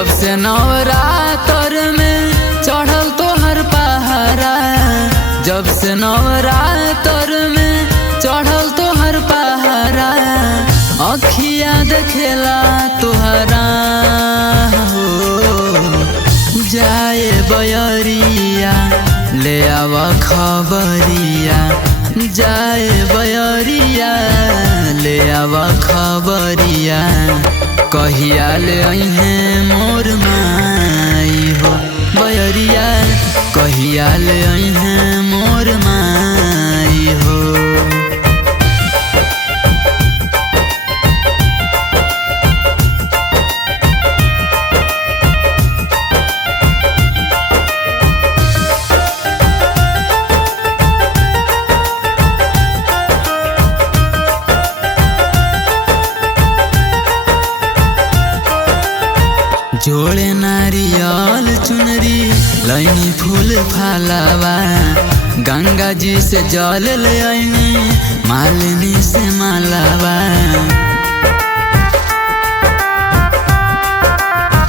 जब से नवरात्र में चढ़ल तोहर पहरा, जब से नवरात्र में चढ़ल तोहर पहरा, अखिया देखेला तोहरा हो। जाए बयरिया ले आवा खबरिया, जाए बयरिया ले आवा खबरिया, कहिया ले अइहे मोर माई हो। बयरिया कहिया ले अइहे मोर माई हो। जोड़े नारियल चुनरी लैनी फूल फालावा, गंगा जी से जल ले आईनी मालिनी से मालावा।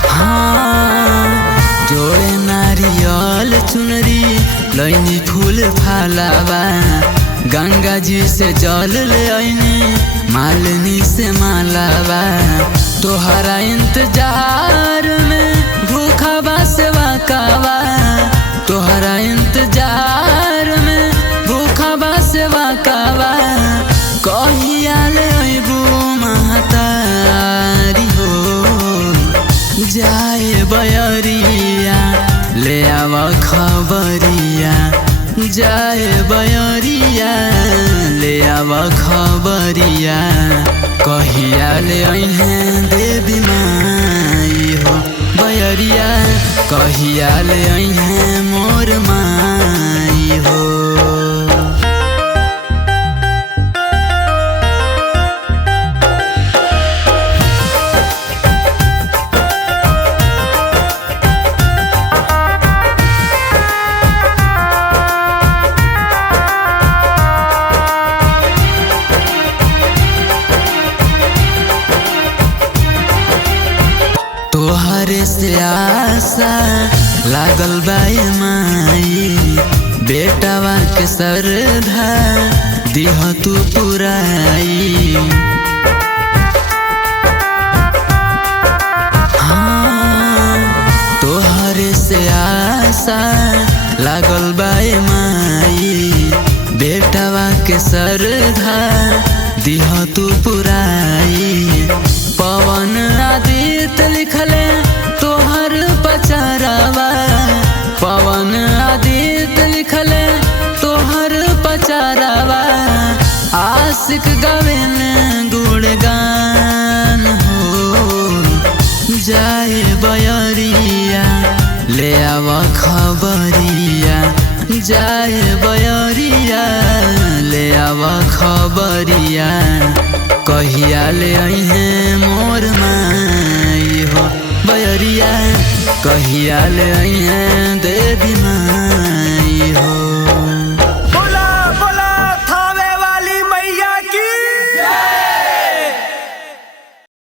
हाँ, जोड़े नारियल चुनरी लैनी फूल फालावा, गंगा जी से जल ले आईनी मालिनी से मालावा। तोहरा इंतजार में भूखा बा सेवा कावा, तोहरा इंतजार में भूखा बा सेवा कावा, कहिया ले अइबू महतारी हो। जाए बयरिया ले आवा खबरिया, जाए बयरिया ले आवा खबरिया, कहिया ले अइहे देवी माई हो। बयरिया कहिया ले अइहे मोर माई हो। तोहरे से आशा लागल बाए माई, बेटावा के श्रद्धा दिह तू पुराई। हाँ, तोहरे से आशा लागल बाए माई, बेटावा के श्रद्धा दिह तू पुराई। पवन आदित्य लिखले तोहर पचरावा, पवन आदित्य लिखले तोहर पचरावा, आशिक गवेन गुणगान हो। जाए बयरिया ले आवा खबरिया, जाए बयरिया ले आवा खबरिया, कहिया ले अइहे मोर माई हो। बयरिया कहिया ले अइहे देवी माई।